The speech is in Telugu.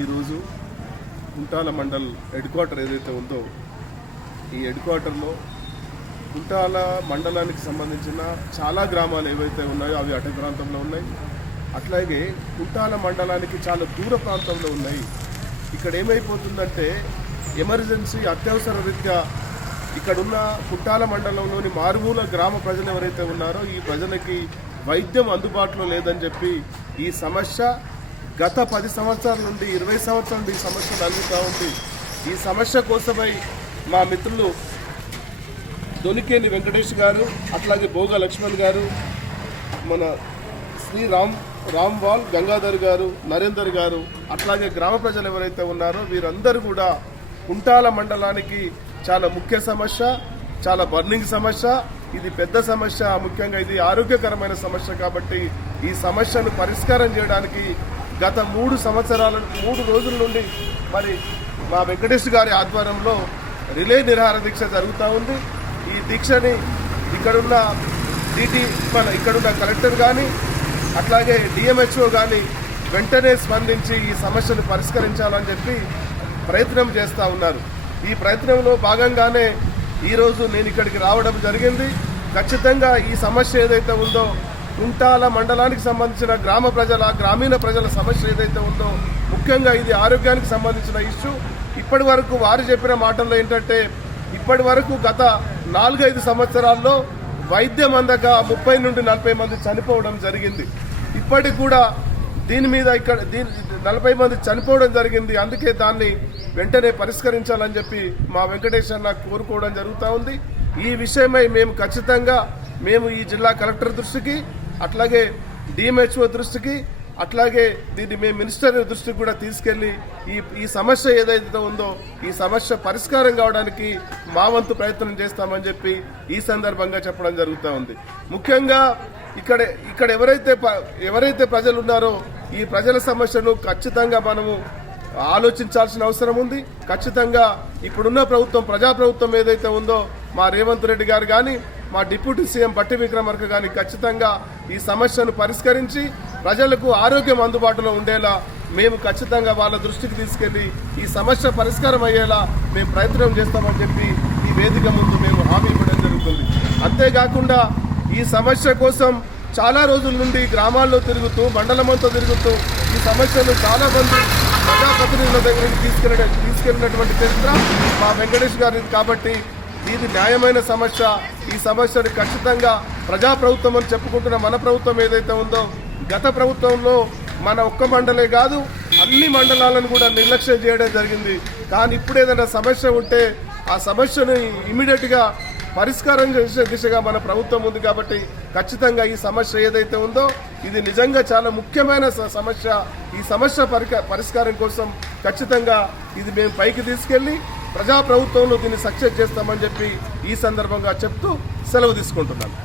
ఈరోజు కుంటాల మండల్ హెడ్ క్వార్టర్ ఏదైతే ఉందో ఈ హెడ్ క్వార్టర్లో కుంటాల మండలానికి సంబంధించిన చాలా గ్రామాలు ఏవైతే ఉన్నాయో అవి అటవీ ప్రాంతంలో ఉన్నాయి. అట్లాగే కుంటాల మండలానికి చాలా దూర ప్రాంతంలో ఉన్నాయి. ఇక్కడ ఏమైపోతుందంటే ఎమర్జెన్సీ అత్యవసర రీత్యా ఇక్కడున్న కుంటాల మండలంలోని మారుమూల గ్రామ ప్రజలు ఎవరైతే ఉన్నారో ఈ ప్రజలకి వైద్యం అందుబాటులో లేదని చెప్పి ఈ సమస్య గత పది సంవత్సరాల నుండి ఇరవై సంవత్సరాల నుండి ఈ సమస్య నలుగుతూ ఉంది. ఈ సమస్య కోసమై మా మిత్రులు దొనికేని వెంకటేష్ గారు అట్లాగే భోగ లక్ష్మణ్ గారు మన శ్రీ రామ్ రామ్వాల్ గంగాధర్ గారు నరేందర్ గారు అట్లాగే గ్రామ ప్రజలు ఎవరైతే ఉన్నారో వీరందరూ కూడా కుంటాల మండలానికి చాలా ముఖ్య సమస్య చాలా బర్నింగ్ సమస్య. ఇది పెద్ద సమస్య ముఖ్యంగా ఇది ఆరోగ్యకరమైన సమస్య కాబట్టి ఈ సమస్యను పరిష్కారం చేయడానికి గత మూడు సంవత్సరాల మూడు రోజుల నుండి మరి మా వెంకటేష్ గారి ఆధ్వర్యంలో రిలే నిరాహార దీక్ష జరుగుతూ ఉంది. ఈ దీక్షని ఇక్కడున్న డిటి మన ఇక్కడున్న కలెక్టర్ కానీ అట్లాగే డిఎంహెచ్ఓ కానీ వెంటనే స్పందించి ఈ సమస్యను పరిష్కరించాలని చెప్పి ప్రయత్నం చేస్తూ ఉన్నారు. ఈ ప్రయత్నంలో భాగంగానే ఈరోజు నేను ఇక్కడికి రావడం జరిగింది. ఖచ్చితంగా ఈ సమస్య ఏదైతే ఉందో కుంటాల మండలానికి సంబంధించిన గ్రామ ప్రజల గ్రామీణ ప్రజల సమస్య ఏదైతే ఉందో ముఖ్యంగా ఇది ఆరోగ్యానికి సంబంధించిన ఇష్యూ. ఇప్పటి వరకు వారు చెప్పిన మాటల్లో ఏంటంటే ఇప్పటి వరకు గత నాలుగైదు సంవత్సరాల్లో వైద్యం అందక ముప్పై నుండి నలభై మంది చనిపోవడం జరిగింది. ఇప్పటికి కూడా దీని మీద ఇక్కడ దీని నలభై మంది చనిపోవడం జరిగింది. అందుకే దాన్ని వెంటనే పరిష్కరించాలని చెప్పి మా వెంకటేష్ కోరుకోవడం జరుగుతూ ఉంది. ఈ విషయమై మేము ఖచ్చితంగా మేము ఈ జిల్లా కలెక్టర్ దృష్టికి అట్లాగే డిఎంహెచ్ఓ దృష్టికి అట్లాగే దీన్ని మేము మినిస్టర్ దృష్టికి కూడా తీసుకెళ్ళి ఈ ఈ సమస్య ఏదైతే ఉందో ఈ సమస్య పరిష్కారం కావడానికి మా వంతు ప్రయత్నం చేస్తామని చెప్పి ఈ సందర్భంగా చెప్పడం జరుగుతూ ఉంది. ముఖ్యంగా ఇక్కడ ఇక్కడ ఎవరైతే ప- ఎవరైతే ప్రజలు ఉన్నారో ఈ ప్రజల సమస్యను ఖచ్చితంగా మనము ఆలోచించాల్సిన అవసరం ఉంది. ఖచ్చితంగా ఇప్పుడున్న ప్రభుత్వం ప్రజాప్రభుత్వం ఏదైతే ఉందో మా రేవంత్ రెడ్డి గారు కానీ మా డిప్యూటీ సీఎం బట్టి విక్రమార్క గారిని ఖచ్చితంగా ఈ సమస్యను పరిష్కరించి ప్రజలకు ఆరోగ్యం అందుబాటులో ఉండేలా మేము ఖచ్చితంగా వాళ్ళ దృష్టికి తీసుకెళ్ళి ఈ సమస్య పరిష్కారం అయ్యేలా మేము ప్రయత్నం చేస్తామని చెప్పి ఈ వేదిక ముందు మేము హామీ ఇవ్వడం జరుగుతుంది. అంతేకాకుండా ఈ సమస్య కోసం చాలా రోజుల నుండి గ్రామాల్లో తిరుగుతూ మండలమంతా తిరుగుతూ ఈ సమస్యను చాలామంది ప్రజాప్రతినిధుల దగ్గరికి తీసుకెళ్ళ తీసుకెళ్ళినటువంటి చరిత్ర మా వెంకటేష్ గారి కాబట్టి ఇది న్యాయమైన సమస్య. ఈ సమస్యను ఖచ్చితంగా ప్రజాప్రభుత్వం అని చెప్పుకుంటున్న మన ప్రభుత్వం ఏదైతే ఉందో గత ప్రభుత్వంలో మన ఒక్క మండలే కాదు అన్ని మండలాలను కూడా నిర్లక్ష్యం చేయడం జరిగింది. కానీ ఇప్పుడు ఏదైనా సమస్య ఉంటే ఆ సమస్యను ఇమీడియట్గా పరిష్కారం చేసే దిశగా మన ప్రభుత్వం ఉంది కాబట్టి ఖచ్చితంగా ఈ సమస్య ఏదైతే ఉందో ఇది నిజంగా చాలా ముఖ్యమైన సమస్య. ఈ సమస్య పరిష్కారం కోసం ఖచ్చితంగా ఇది మేము పైకి తీసుకెళ్ళి ప్రజాప్రభుత్వంలో దీన్ని సక్సెస్ చేస్తామని చెప్పి ఈ సందర్భంగా చెప్తూ సెలవు తీసుకుంటున్నాను.